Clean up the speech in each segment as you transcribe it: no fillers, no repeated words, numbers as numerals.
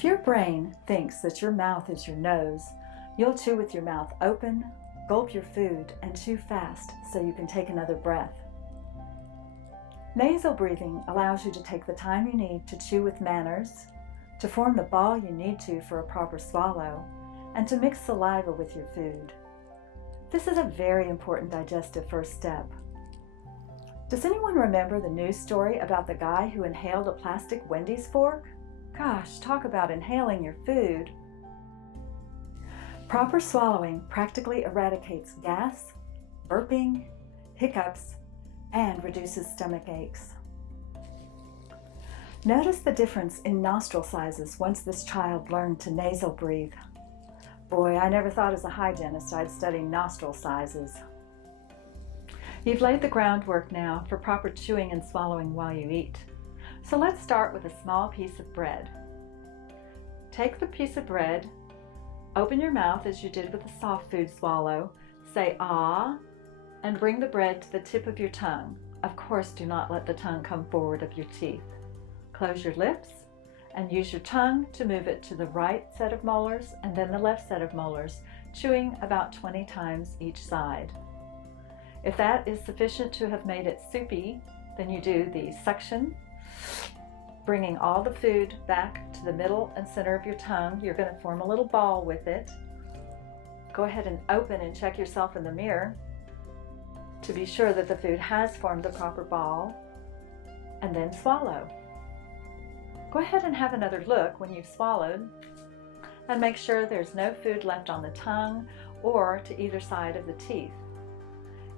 If your brain thinks that your mouth is your nose, you'll chew with your mouth open, gulp your food, and chew fast so you can take another breath. Nasal breathing allows you to take the time you need to chew with manners, to form the ball you need to for a proper swallow, and to mix saliva with your food. This is a very important digestive first step. Does anyone remember the news story about the guy who inhaled a plastic Wendy's fork? Gosh, talk about inhaling your food. Proper swallowing practically eradicates gas, burping, hiccups, and reduces stomach aches. Notice the difference in nostril sizes once this child learned to nasal breathe. Boy, I never thought as a hygienist I'd study nostril sizes. You've laid the groundwork now for proper chewing and swallowing while you eat. So let's start with a small piece of bread. Take the piece of bread, open your mouth as you did with a soft food swallow, say ah, and bring the bread to the tip of your tongue. Of course, do not let the tongue come forward of your teeth. Close your lips and use your tongue to move it to the right set of molars and then the left set of molars, chewing about 20 times each side. If that is sufficient to have made it soupy, then you do the suction, bringing all the food back to the middle and center of your tongue. You're going to form a little ball with it. Go ahead and open and check yourself in the mirror to be sure that the food has formed the proper ball, and then swallow. Go ahead and have another look when you've swallowed and make sure there's no food left on the tongue or to either side of the teeth.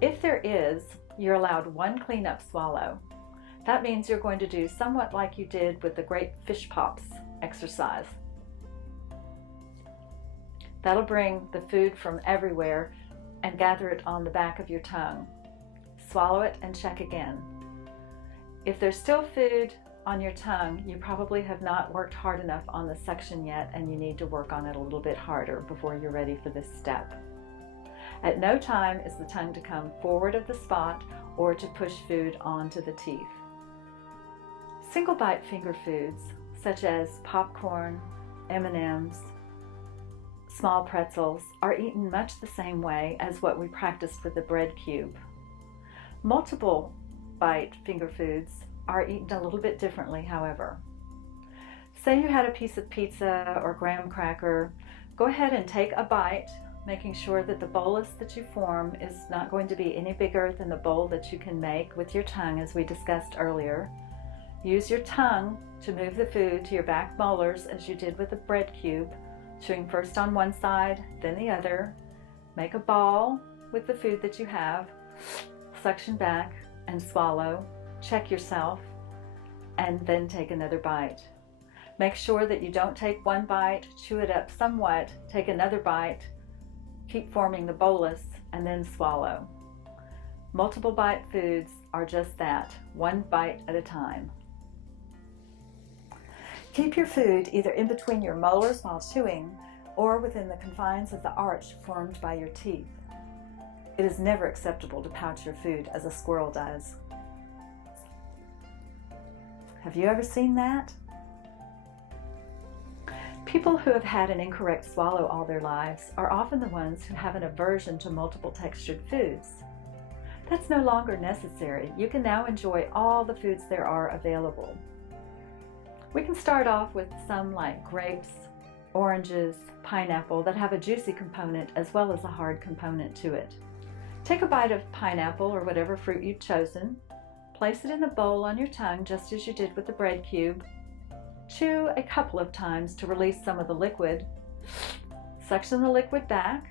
If there is, you're allowed one cleanup swallow. That means you're going to do somewhat like you did with the Great Fish Pops exercise. That'll bring the food from everywhere and gather it on the back of your tongue. Swallow it and check again. If there's still food on your tongue, you probably have not worked hard enough on the suction yet, and you need to work on it a little bit harder before you're ready for this step. At no time is the tongue to come forward of the spot or to push food onto the teeth. Single bite finger foods such as popcorn, M&Ms, small pretzels are eaten much the same way as what we practiced with the bread cube. Multiple bite finger foods are eaten a little bit differently, however. Say you had a piece of pizza or graham cracker, go ahead and take a bite, making sure that the bolus that you form is not going to be any bigger than the bowl that you can make with your tongue, as we discussed earlier. Use your tongue to move the food to your back molars as you did with the bread cube, chewing first on one side, then the other. Make a ball with the food that you have, suction back and swallow, check yourself, and then take another bite. Make sure that you don't take one bite, chew it up somewhat, take another bite, keep forming the bolus, and then swallow. Multiple bite foods are just that, one bite at a time. Keep your food either in between your molars while chewing or within the confines of the arch formed by your teeth. It is never acceptable to pouch your food as a squirrel does. Have you ever seen that? People who have had an incorrect swallow all their lives are often the ones who have an aversion to multiple textured foods. That's no longer necessary. You can now enjoy all the foods there are available. We can start off with some like grapes, oranges, pineapple that have a juicy component as well as a hard component to it. Take a bite of pineapple or whatever fruit you've chosen, place it in a bowl on your tongue just as you did with the bread cube. Chew a couple of times to release some of the liquid. Suction the liquid back,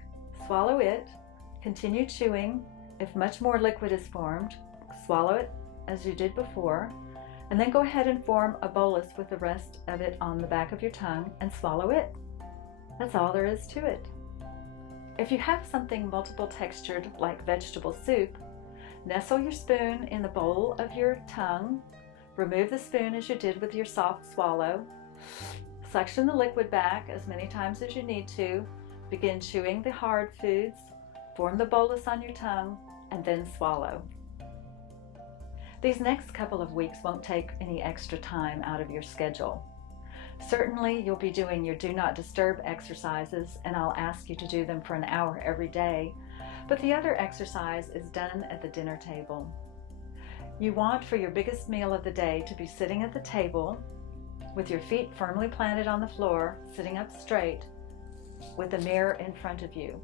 swallow it, continue chewing. If much more liquid is formed, swallow it as you did before, and then go ahead and form a bolus with the rest of it on the back of your tongue and swallow it. That's all there is to it. If you have something multiple textured like vegetable soup, nestle your spoon in the bowl of your tongue, remove the spoon as you did with your soft swallow, suction the liquid back as many times as you need to, begin chewing the hard foods, form the bolus on your tongue, and then swallow. These next couple of weeks won't take any extra time out of your schedule. Certainly, you'll be doing your do not disturb exercises, and I'll ask you to do them for an hour every day, but the other exercise is done at the dinner table. You want for your biggest meal of the day to be sitting at the table with your feet firmly planted on the floor, sitting up straight, with a mirror in front of you.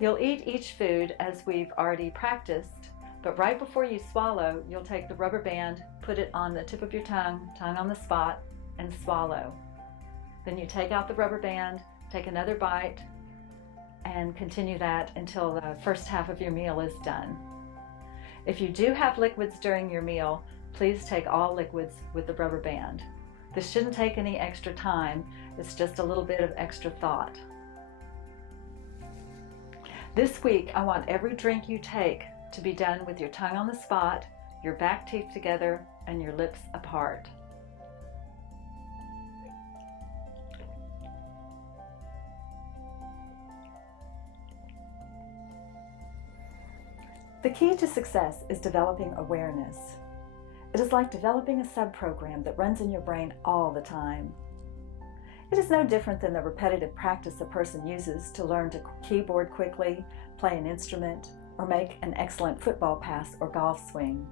You'll eat each food as we've already practiced, but right before you swallow, you'll take the rubber band, put it on the tip of your tongue on the spot, and swallow. Then you take out the rubber band, take another bite, and continue that until the first half of your meal is done. If you do have liquids during your meal, please take all liquids with the rubber band. This shouldn't take any extra time, it's just a little bit of extra thought. This week, I want every drink you take to be done with your tongue on the spot, your back teeth together, and your lips apart. The key to success is developing awareness. It is like developing a sub-program that runs in your brain all the time. It is no different than the repetitive practice a person uses to learn to keyboard quickly, play an instrument, or make an excellent football pass or golf swing.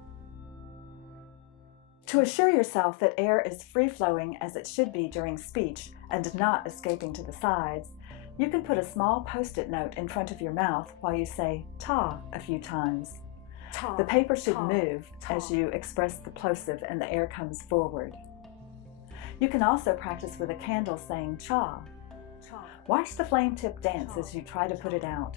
To assure yourself that air is free-flowing as it should be during speech and not escaping to the sides, you can put a small post-it note in front of your mouth while you say "ta" a few times. The paper should move as you express the plosive and the air comes forward. You can also practice with a candle saying "cha." Watch the flame tip dance as you try to put it out.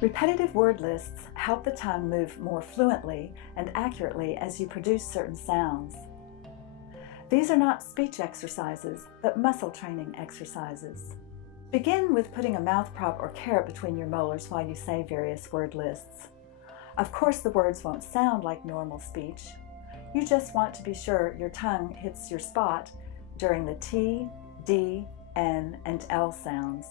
Repetitive word lists help the tongue move more fluently and accurately as you produce certain sounds. These are not speech exercises, but muscle training exercises. Begin with putting a mouth prop or carrot between your molars while you say various word lists. Of course, the words won't sound like normal speech. You just want to be sure your tongue hits your spot during the T, D, N, and L sounds.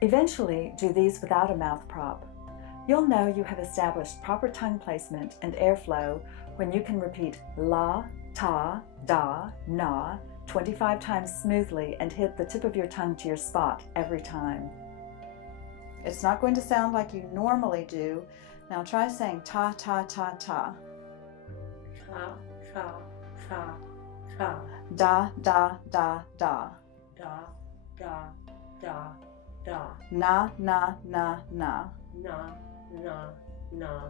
Eventually, do these without a mouth prop. You'll know you have established proper tongue placement and airflow when you can repeat la, ta, da, na 25 times smoothly and hit the tip of your tongue to your spot every time. It's not going to sound like you normally do. Now try saying ta, ta, ta, ta. Ta, ta, ta, ta. Da, da, da, da. Da, da, da, da. Na, na, na, na. Na, na, na,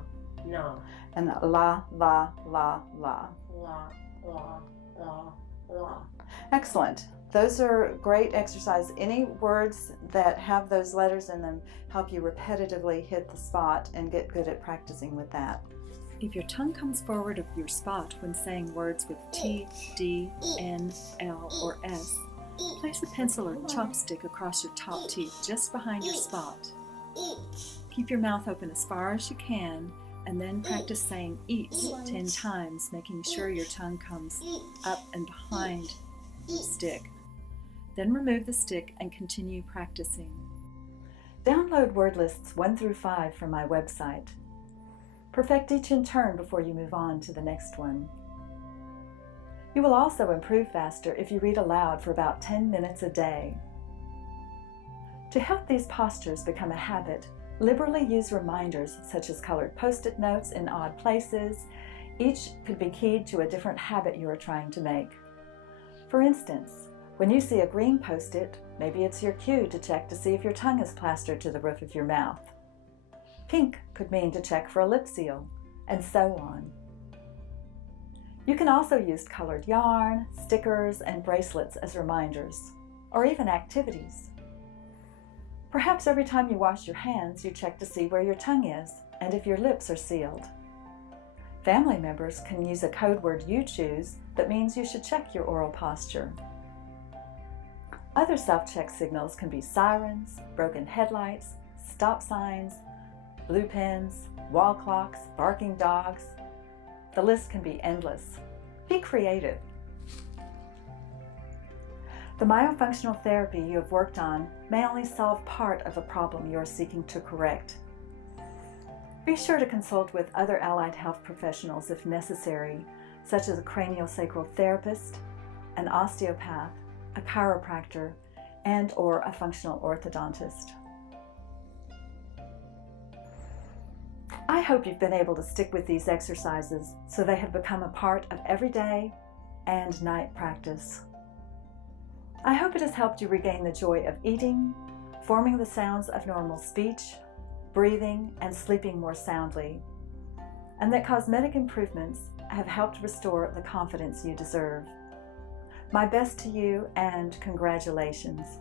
na. And la, la, la, la. La, la, la, la. Excellent. Those are great exercise. Any words that have those letters in them help you repetitively hit the spot and get good at practicing with that. If your tongue comes forward of your spot when saying words with T, D, N, L, or S, place a pencil or chopstick across your top teeth just behind your spot. Keep your mouth open as far as you can, and then practice saying eats 10 times, making sure your tongue comes up and behind the stick. Then remove the stick and continue practicing. Download word lists 1 through 5 from my website. Perfect each in turn before you move on to the next one. You will also improve faster if you read aloud for about 10 minutes a day. To help these postures become a habit, liberally use reminders such as colored post-it notes in odd places. Each could be keyed to a different habit you are trying to make. For instance, when you see a green post-it, maybe it's your cue to check to see if your tongue is plastered to the roof of your mouth. Pink could mean to check for a lip seal, and so on. You can also use colored yarn, stickers, and bracelets as reminders, or even activities. Perhaps every time you wash your hands, you check to see where your tongue is and if your lips are sealed. Family members can use a code word you choose that means you should check your oral posture. Other self-check signals can be sirens, broken headlights, stop signs, blue pens, wall clocks, barking dogs. The list can be endless. Be creative. The myofunctional therapy you have worked on may only solve part of a problem you are seeking to correct. Be sure to consult with other allied health professionals if necessary, such as a craniosacral therapist, an osteopath, a chiropractor, and/or a functional orthodontist. I hope you've been able to stick with these exercises so they have become a part of everyday and night practice. I hope it has helped you regain the joy of eating, forming the sounds of normal speech, breathing, and sleeping more soundly, and that cosmetic improvements have helped restore the confidence you deserve. My best to you and congratulations.